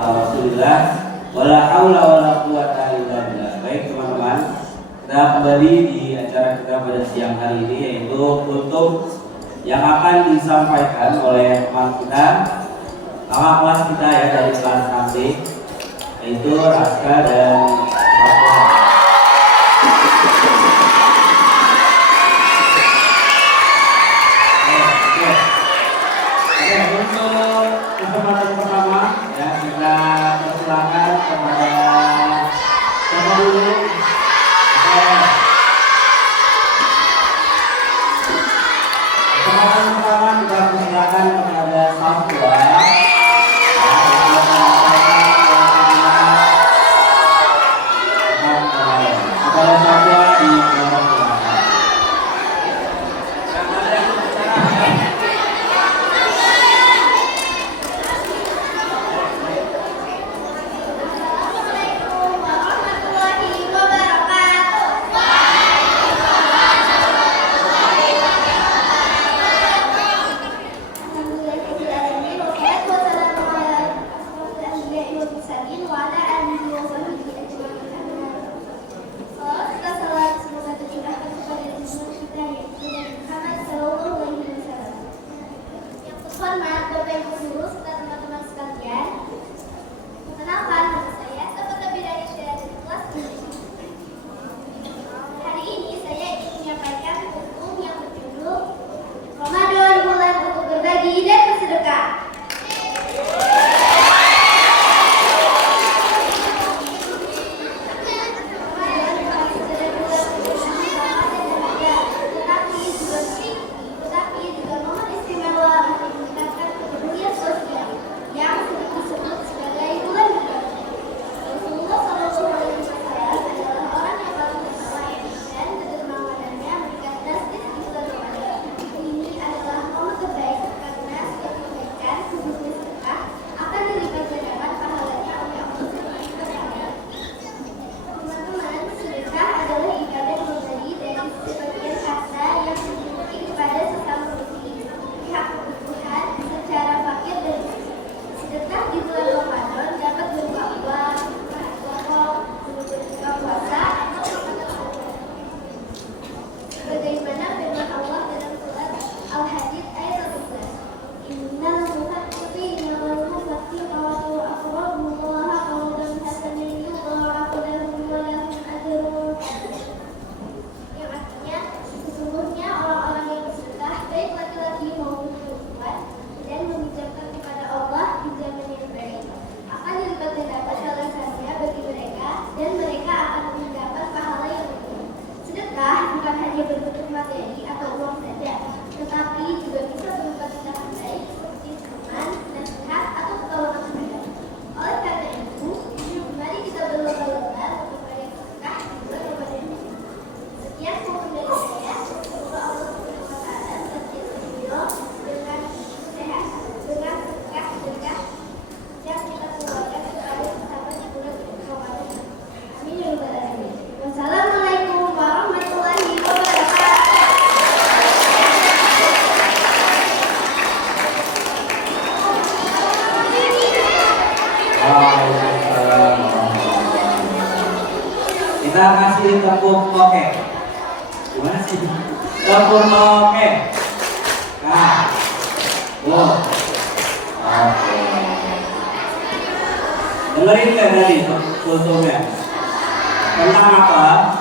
Alhamdulillah, wala haula wala quwata illa billah. Baik teman-teman, kita kembali di acara kita pada siang hari ini, yaitu untuk yang akan disampaikan oleh teman kita, kakak kelas kita ya dari kelas nanti, yaitu Raska dan Fatwa. Untuk kesempatan pertama ya kita persilakan kepada siapa dulu? Kesempatan pertama kita persilakan kepada Fatwa. Kepada Fatwa di bawah silakan. Hormat Bapak Ibu Guru serta teman-teman sekalian. Perkenalkan, nama saya Sahabat Bidari Syed dari kelas ini. Hari ini saya ingin menyampaikan buku yang berjudul Ramadan Bulan untuk Berbagi dan Bersedekah. Bagaimana firman Allah dalam surat Al-Hadid ayat 11. Innal muttaqina wal muttaqatu aqrabullaha qawlan hasanan yudha'afu lahum wa lahum ajrun. Yang artinya, sesungguhnya orang-orang yang bersedekah baik laki-laki maupun perempuan dan meminjamkan kepada Allah pinjaman yang baik akan dilipat gandakan balasannya bagi mereka dan mereka akan mendapat pahala yang lebih. Sedekah bukan hanya berbentuk materi atau uang saja, tetapi juga bisa berupa tindakan baik seperti teman, nasihat, atau pertolongan saudara. Oleh karena itu, mari kita berlomba-lomba untuk bersedekah di bulan Ramadan ini. Sekian mohon dari saya. Semoga Allah Subhanahu wa Ta'ala senantiasa ridho dengan kesehatan, dengan sedekah yang kita keluarkan kepada sesama di bulan Ramadan. Amin ya rabbal alamin. Wassalamualaikum warahmatullahi wabarakatuh. Waalaikumsalam warahmatullahi wabarakatuh. Kita kasih tepuk oke. Gimana sih? Tepuk oke. Nah, oke. Dengerin nggak tadi tutupnya? Tentang apa?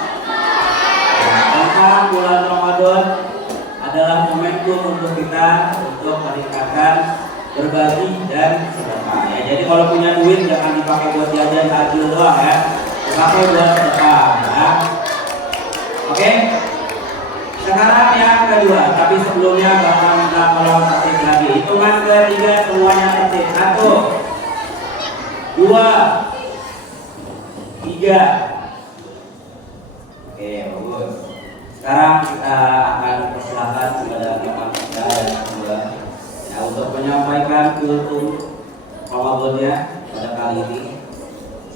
Tentang bulan Ramadan adalah momentum untuk kita untuk meningkatkan berbagi dan sedekah. Ya, jadi kalau punya duit jangan dipakai buat jajan takjil doang ya, dipakai buat sedekah. Ya. Oke. Sekarang yang kedua, tapi sebelumnya bakal minta tolong tertib lagi. Hitungan ketiga semuanya tertib. 1, 2, 3. Oke, bagus. Sekarang kita akan persilakan kepada teman kita yang kedua ya, untuk menyampaikan kultum Ramadannya pada kali ini.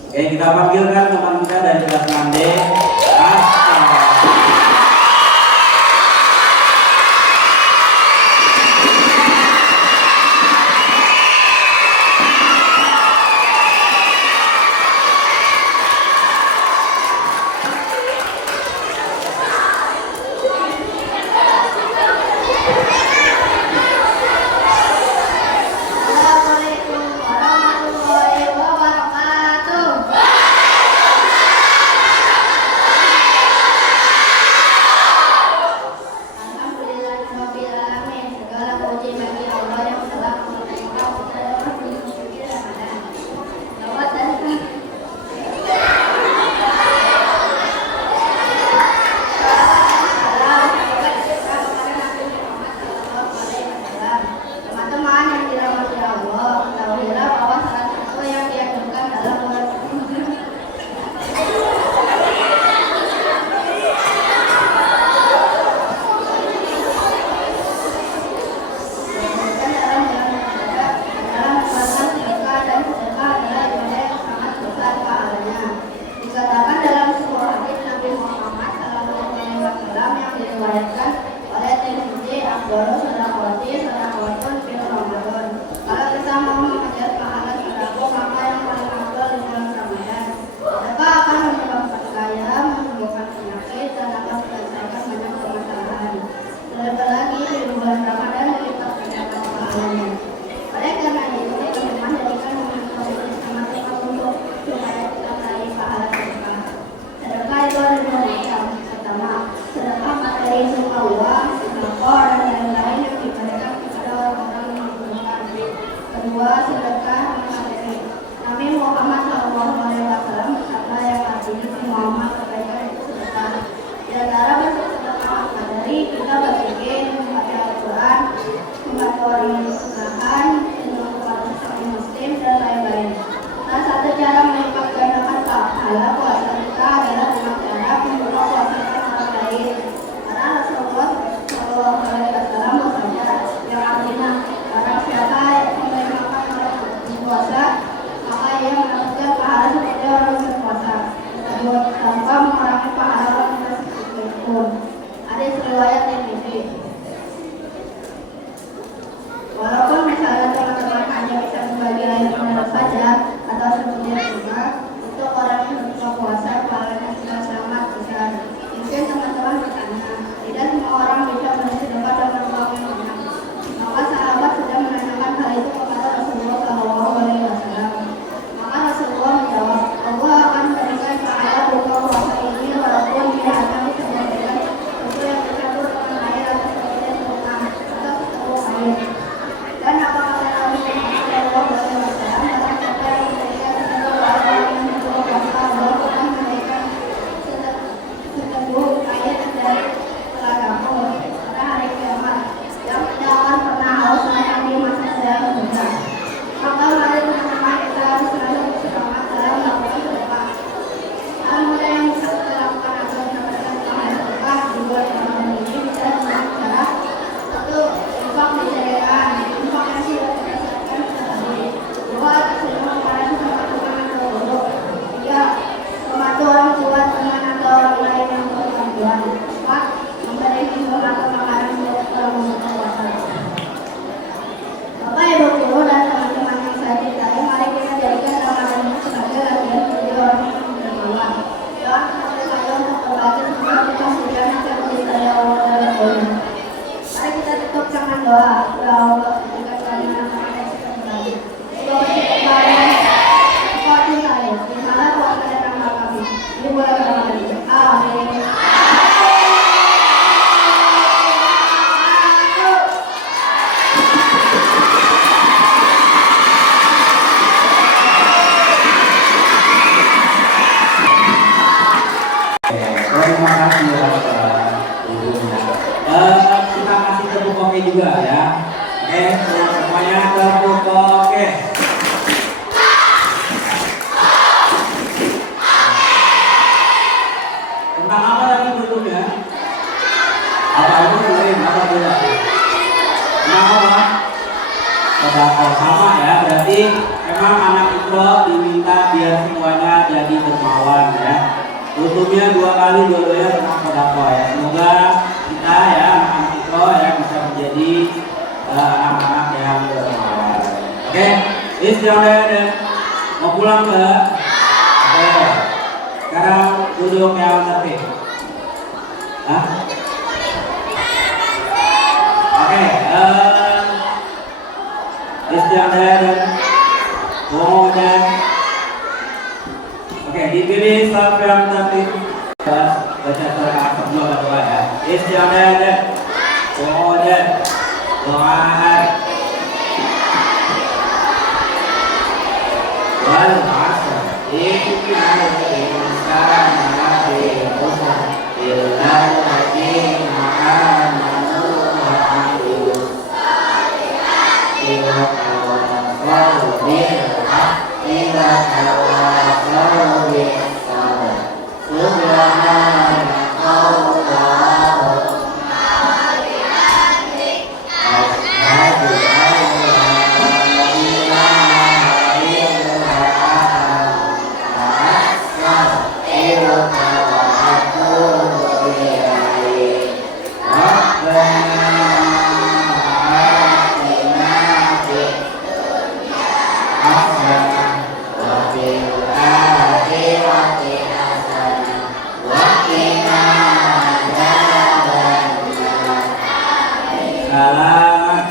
Oke, kita panggilkan teman kita dari kelas 6D. afdalu shadaqati shadaqatun fi Ramadan. Kalau kita mau mengejar pahala sedekah, maka yang paling afdal di bulan Ramadan. Sedekah akan menyebabkan kaya, menyembuhkan penyakit, dan akan menyelesaikan banyak permasalahan. Terlebih lagi di bulan Ramadan kita mendapat pahalanya. Oleh karena itu, teman-teman jadikan momentum sama-sama untuk supaya kita meraih pahala sedekah. Sedekah itu ada dua macam. Pertama, sedekah materi berupa uang, sembako, dan lain-lain yang diberikan kepada orang-orang yang membutuhkan. Kedua, sedekah materi. Nabi Muhammad SAW bersabda yang artinya semua amal kebaikan itu sedekah. Di antara bentuk sedekah materi, kita berpikir, membaca Al-Quran, membantu orang yang kesusahan, menyumbang sesama muslim, dan lain-lain. Salah satu cara melipat gandakan pahala puasa kita adalah dengan cara membuka puasa orang lain. Karena Rasulullah SAW bersabda yang artinya barang siapa yang memberi makan orang berpuasa, maka ia mendapatkan pahala seperti orang berpuasa, tanpa mengurangi pahala orang yang sedikit pun. Hadis riwayat Tirmidzi. Walaupun misalnya teman-teman hanya bisa membagi air mineral saja atau seperti bunga, untuk orang yang berbuka puasa pahalanya sudah sangat besar. Mungkin teman-teman bertanya, tidak semua orang bisa bersedekah dengan uang yang banyak. Maka sahabat sudah menanyakan hal itu kepada Rasulullah SAW. Maka Rasulullah menjawab, Allah akan memberikan pahala berupa puasa ini walaupun dia hanya bisa memberikan sesuatu yang dicampur dengan air atau seperti bunga atau setengah air. Dan apakah Nabi Muhammad SAW barang siapa yang memberikan seteguh air yang berbuka puasa, Allah akan memberikan seteguh air dari telagamu pada hari kiamat yang tidak akan pernah haus selama di masa saya berbuka. Maka mari teman-teman kita harus selalu bersemangat dalam melakukan sedekah. Hal mudah yang bisa kita lakukan agar mendapatkan pahala sedekah di bulan Ramadan ini bisa dengan cara satu, infak menjadikan infak yang sudah kita siapkan tadi. Dua, sudah makanan sama teman atau guru. Tiga, membantu orang tua, teman atau orang lain yang butuh bantuan. Empat, memberi minum atau makanan untuk orang membuka puasa. Bapak, Ibu guru dan teman-teman yang saya cintai, mari kita jadikan Ramadan ini sebagai latihan menjadi orang yang dermawan. Doa kepada saya untuk berbagi seperti kasihkan yang diberi saya Allah dan Rasulnya. Mari kita tutup dengan doa. Ya Allah, berikan kami anak-anak yang suka berbagi. Semoga kita kembali Engkau cintai, di mana puasa dan amal kami di bulan Ramadan ini. Amin. Terima kasih kita kasih tepuk oke juga ya. Oke, semuanya tepuk oke. Tentang apa lagi berikutnya? Apa itu dengerin? Apa beda? Tentang apa? Sedekah sama ya. Berarti memang anak itu diminta biar semuanya jadi dermawan ya. Tutupnya dua kali, dua-duanya tentang sedekah ya. Semoga kita ya anak-anak itu ya bisa menjadi anak-anak yang dermawan. Oke, istirahat mau pulang ke? Oke. Sekarang duduk yang tertib. Hah? Oke, istirahat kemudian. Oke, dipilih saf yang tertib. Baca surah kedua kedua ya. Istirahat kemudian doa wal asr innal insana lafi khusr illa alladziina aamanu wa 'amilus shalihati wa tawassaw bil haqqi wa tawassaw bis sabr. Subhanallah. Selamat.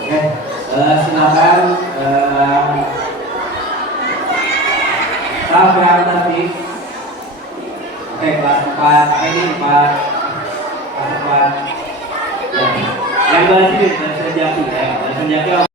Oke, silakan staf yang tertib. Oke, kelas 4 ini 4 kelas 4 ya. Yang bersih dan senjaki ya, dan senjaki